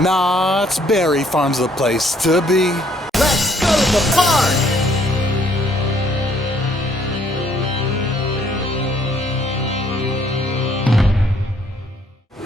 Knott's Berry Farm's the place to be. Let's go to the park!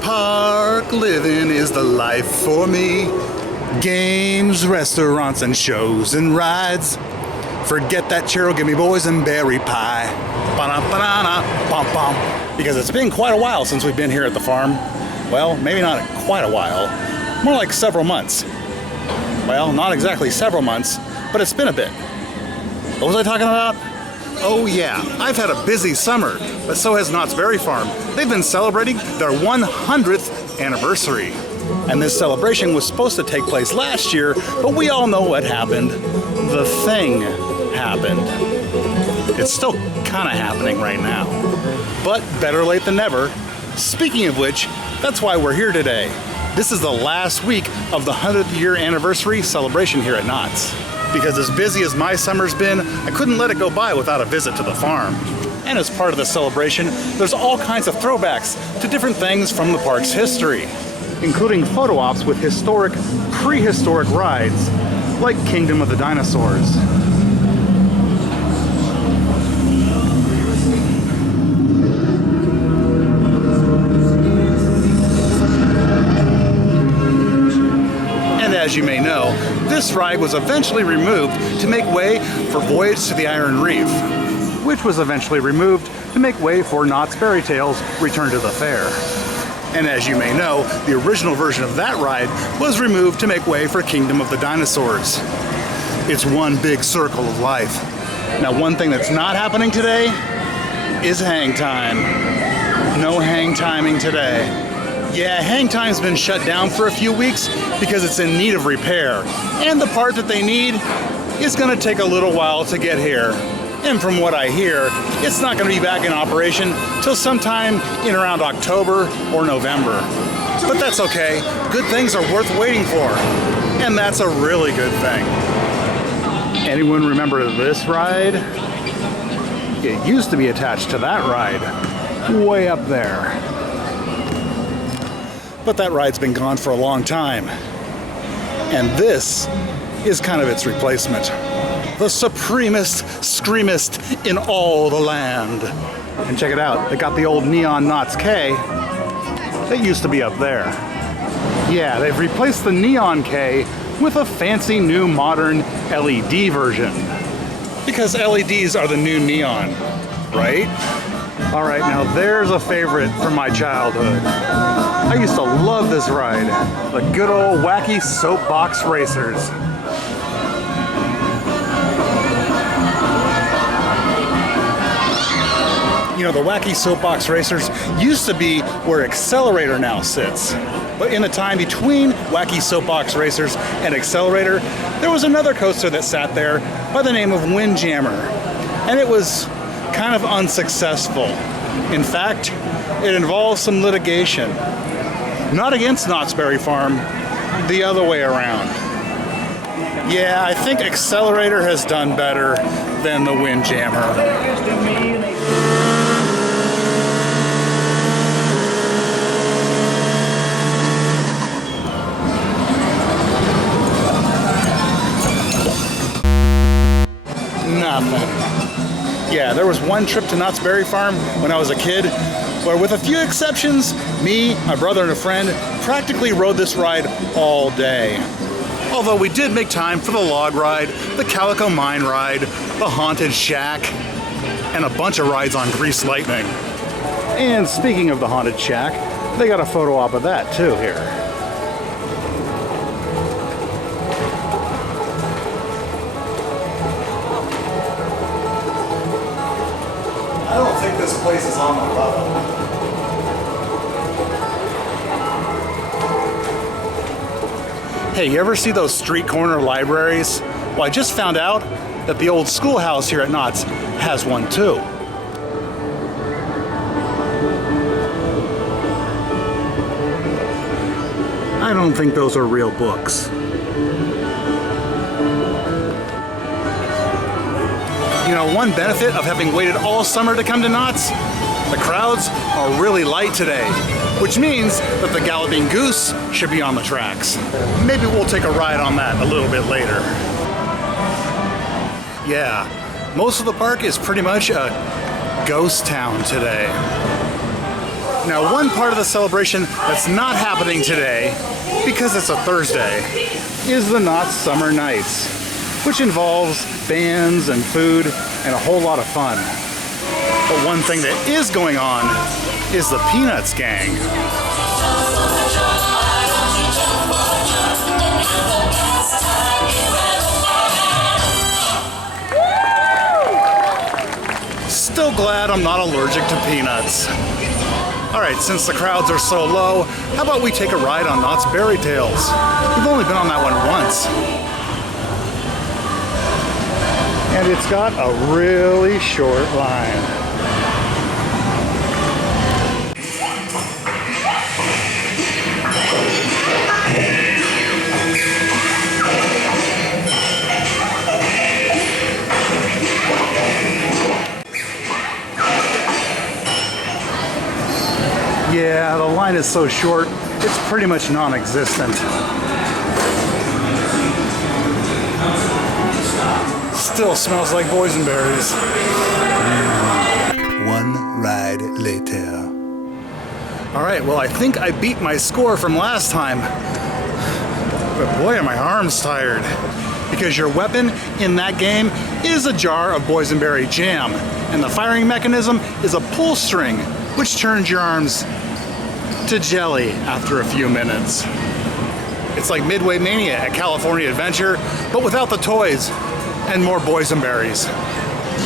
Park living is the life for me. Games, restaurants, and shows and rides. Forget that churro, give me boys and berry pie. Ba-da-ba-da-da, bum-bum. Because it's been quite a while since we've been here at the farm. Well, maybe not quite a while. More like several months. Well, not exactly several months, but it's been a bit. What was I talking about? Oh yeah, I've had a busy summer, but so has Knott's Berry Farm. They've been celebrating their 100th anniversary. And this celebration was supposed to take place last year, but we all know what happened. The thing happened. It's still kind of happening right now. But better late than never. Speaking of which, that's why we're here today. This is the last week of the 100th year anniversary celebration here at Knott's. Because as busy as my summer's been, I couldn't let it go by without a visit to the farm. And as part of the celebration, there's all kinds of throwbacks to different things from the park's history, including photo ops with historic, prehistoric rides, like Kingdom of the Dinosaurs. And as you may know, this ride was eventually removed to make way for Voyage to the Iron Reef, which was eventually removed to make way for Knott's Fairy Tales Return to the Fair. And as you may know, the original version of that ride was removed to make way for Kingdom of the Dinosaurs. It's one big circle of life. Now, one thing that's not happening today is hang time. No hang timing today. Yeah, hang time's been shut down for a few weeks because it's in need of repair. And the part that they need is gonna take a little while to get here. And from what I hear, it's not going to be back in operation till sometime in around October or November. But that's okay. Good things are worth waiting for. And that's a really good thing. Anyone remember this ride? It used to be attached to that ride, way up there. But that ride's been gone for a long time. And this is kind of its replacement. The supremest, screamest in all the land. And check it out, they got the old neon Knott's K that used to be up there. Yeah, they've replaced the neon K with a fancy new modern LED version. Because LEDs are the new neon, right? All right, now there's a favorite from my childhood. I used to love this ride, the good old Wacky Soapbox Racers. You know, the Wacky Soapbox Racers used to be where Xcelerator now sits. But in the time between Wacky Soapbox Racers and Xcelerator, there was another coaster that sat there by the name of Windjammer. And it was kind of unsuccessful. In fact, it involved some litigation. Not against Knott's Berry Farm, the other way around. Yeah, I think Xcelerator has done better than the Windjammer. Nothing. Yeah, there was one trip to Knott's Berry Farm when I was a kid where, with a few exceptions, me, my brother, and a friend practically rode this ride all day. Although we did make time for the log ride, the Calico Mine ride, the Haunted Shack, and a bunch of rides on Grease Lightning. And speaking of the Haunted Shack, they got a photo op of that too here. I don't think this place is on the level. Hey, you ever see those street corner libraries? Well, I just found out that the old schoolhouse here at Knott's has one too. I don't think those are real books. You know, one benefit of having waited all summer to come to Knott's, the crowds are really light today. which means that the Galloping Goose should be on the tracks. Maybe we'll take a ride on that a little bit later. Yeah, most of the park is pretty much a ghost town today. Now, one part of the celebration that's not happening today, because it's a Thursday, is the Knott Summer Nights, which involves bands and food and a whole lot of fun. But one thing that is going on is the Peanuts gang. Still glad I'm not allergic to peanuts. Alright, since the crowds are so low, how about we take a ride on Knott's Berry Tales? We've only been on that one once. And it's got a really short line. Yeah, the line is so short, it's pretty much non-existent. Still smells like boysenberries. One ride later. Alright, well I think I beat my score from last time. But boy are my arms tired. Because your weapon in that game is a jar of boysenberry jam. And the firing mechanism is a pull string, which turns your arms to jelly after a few minutes. It's like Midway Mania at California Adventure, but without the toys and more boysenberries.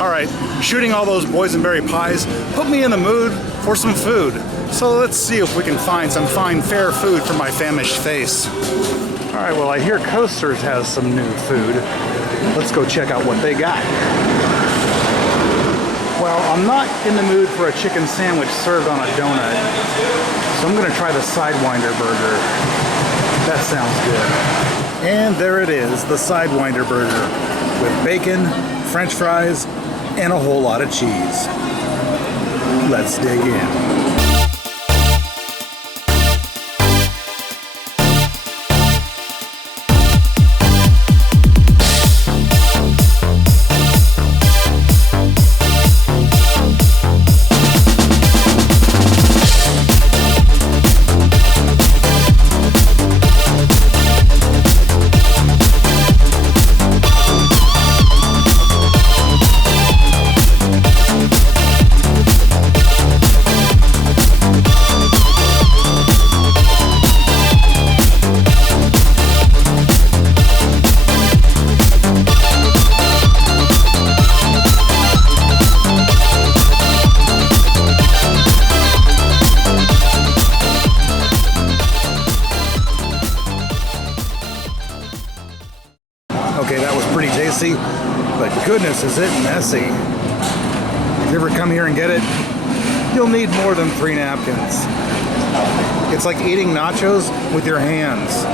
Alright, shooting all those boysenberry pies put me in the mood for some food. So let's see if we can find some fine, fair food for my famished face. Alright, well I hear Coasters has some new food. Let's go check out what they got. Well, I'm not in the mood for a chicken sandwich served on a donut, so I'm gonna try the Sidewinder burger. That sounds good. And there it is, the Sidewinder burger, with bacon, French fries, and a whole lot of cheese. Let's dig in. Okay, that was pretty tasty, but goodness is it messy. If you ever come here and get it, you'll need more than 3 napkins. It's like eating nachos with your hands.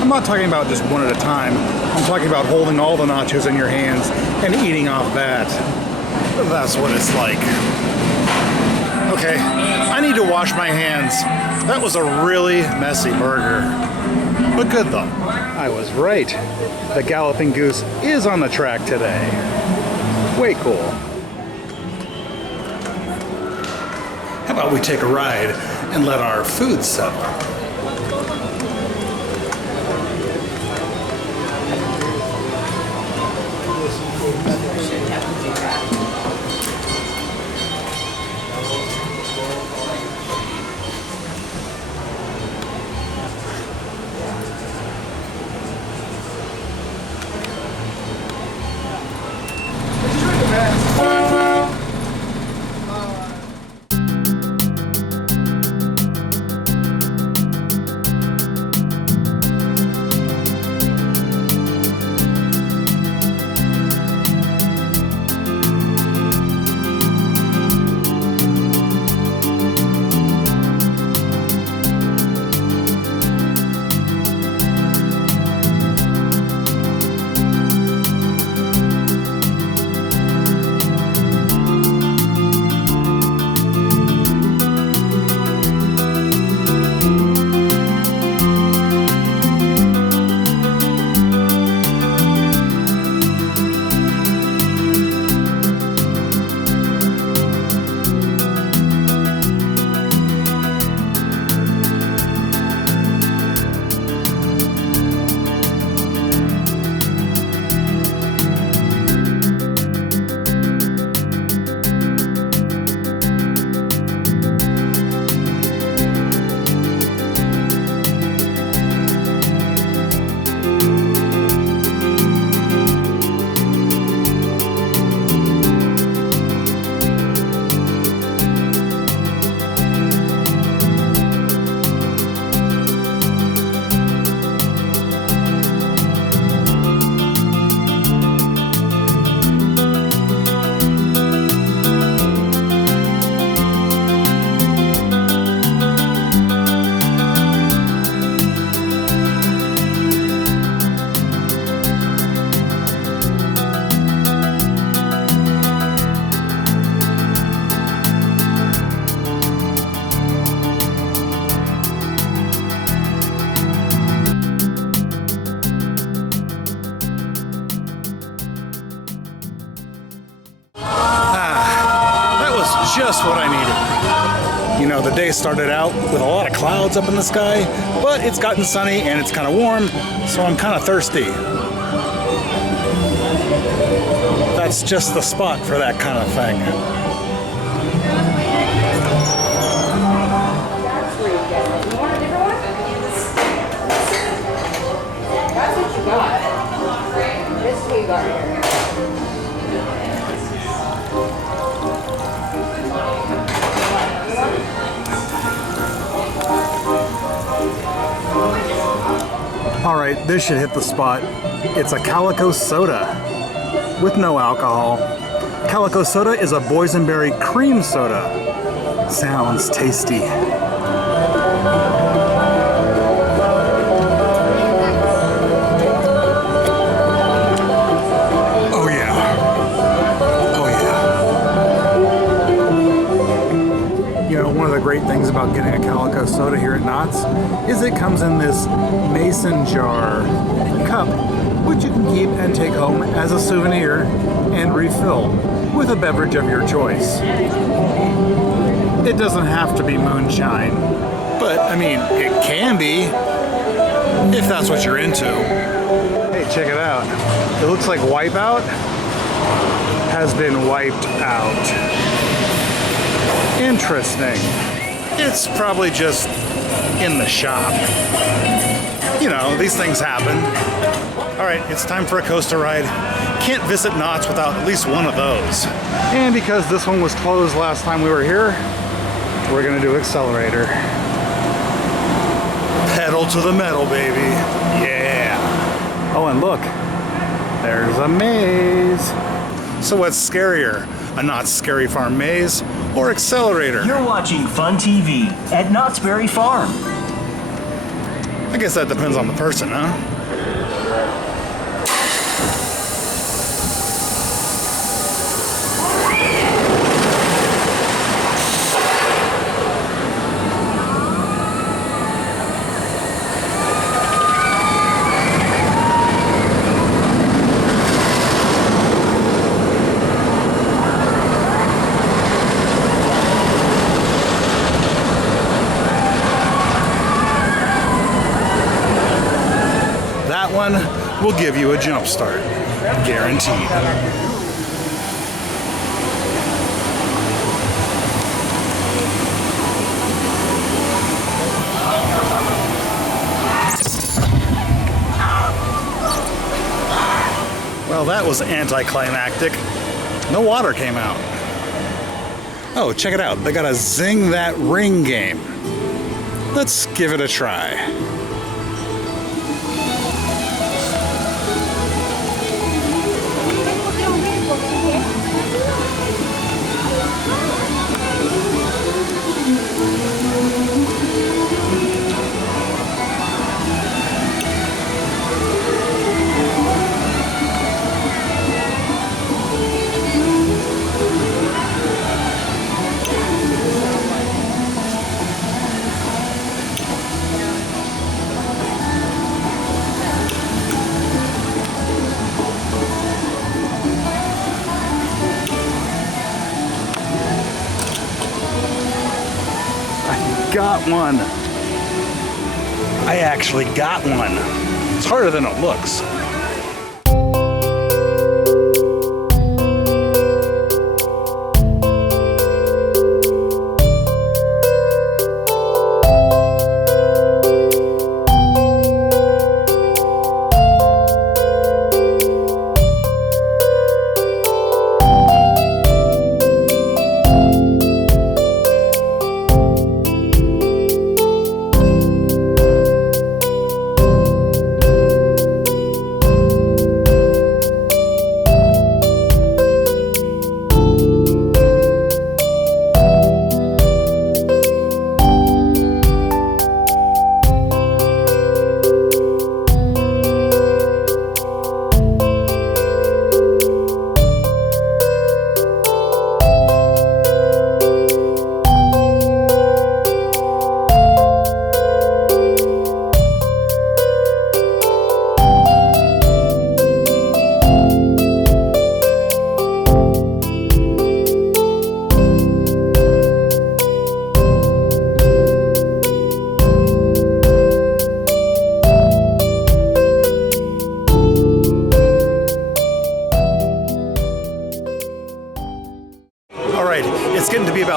I'm not talking about just one at a time. I'm talking about holding all the nachos in your hands and eating off that. That's what it's like. Okay, I need to wash my hands. That was a really messy burger. But good though. I was right. The Galloping Goose is on the track today. Way cool. How about we take a ride and let our food settle? just what I needed. You know, the day started out with a lot of clouds up in the sky, but it's gotten sunny and it's kind of warm, so I'm kind of thirsty. That's just the spot for that kind of thing. That's what you got. This is what you got here. All right, this should hit the spot. It's a Calico soda with no alcohol. Calico soda is a boysenberry cream soda. Sounds tasty. Oh yeah. Oh yeah. You know, one of the great things about getting a Calico soda here at Knott's is it comes in this mason jar cup, which you can keep and take home as a souvenir and refill with a beverage of your choice. It doesn't have to be moonshine, but I mean, it can be if that's what you're into. Hey, check it out. It looks like Wipeout has been wiped out. Interesting. It's probably just in the shop. You know, these things happen. All right, it's time for a coaster ride. Can't visit Knott's without at least one of those. And because this one was closed last time we were here, we're gonna do Xcelerator. Pedal to the metal, baby. Yeah. Oh, and look, there's a maze. So what's scarier, a Knott's Scary Farm maze or Xcelerator? You're watching Fun TV at Knott's Berry Farm. I guess that depends on the person, huh? One will give you a jump start, guaranteed. Well, that was anticlimactic. No water came out. Oh, check it out. They got a Zing That Ring game. Let's give it a try. Got one. I actually got one. It's harder than it looks.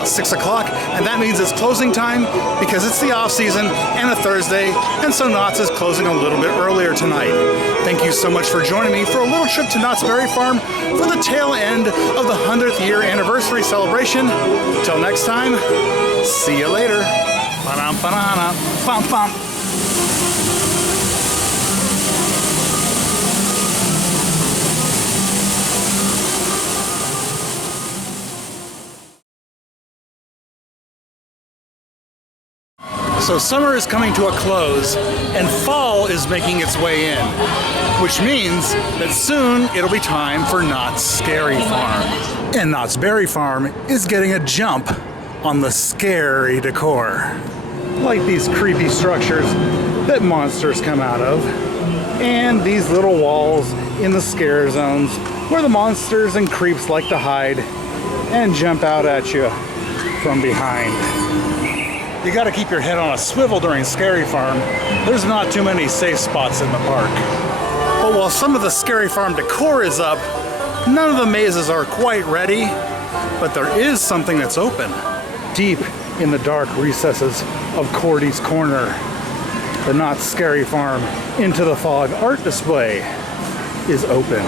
about 6 o'clock, and that means it's closing time because it's the off season and a Thursday, and so Knott's is closing a little bit earlier tonight. Thank you so much for joining me for a little trip to Knott's Berry Farm for the tail end of the 100th year anniversary celebration. Till next time, see you later. Ba-dum-ba-da-da, bum-bum. So summer is coming to a close and fall is making its way in, which means that soon it'll be time for Knott's Scary Farm. And Knott's Berry Farm is getting a jump on the scary decor. Like these creepy structures that monsters come out of, and these little walls in the scare zones where the monsters and creeps like to hide and jump out at you from behind. You gotta keep your head on a swivel during Scary Farm. There's not too many safe spots in the park. But while some of the Scary Farm decor is up, none of the mazes are quite ready, but there is something that's open. Deep in the dark recesses of Cordy's Corner, the Knott's Scary Farm Into the Fog art display is open.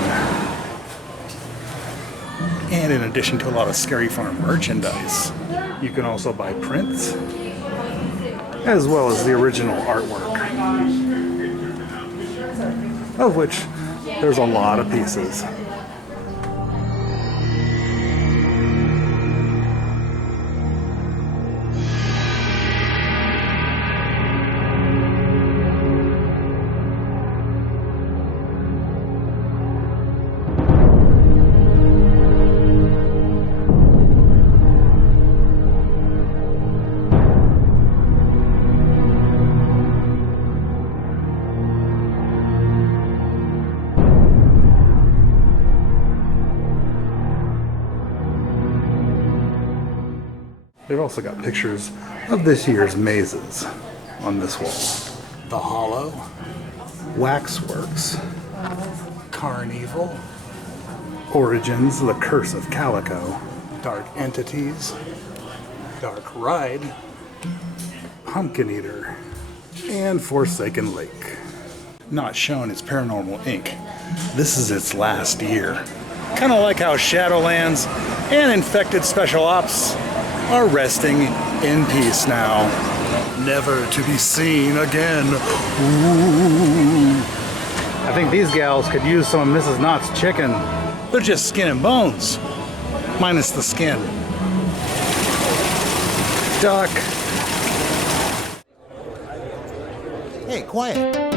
And in addition to a lot of Scary Farm merchandise, you can also buy prints, as well as the original artwork, of which there's a lot of pieces. They've also got pictures of this year's mazes on this wall. The Hollow, Waxworks, Carnival, Origins, The Curse of Calico, Dark Entities, Dark Ride, Pumpkin Eater, and Forsaken Lake. Not shown is Paranormal Inc. This is its last year. Kind of like how Shadowlands and Infected Special Ops are resting in peace now, never to be seen again. Ooh. I think these gals could use some of Mrs. Knott's chicken. They're just skin and bones, minus the skin. Duck. Hey, quiet.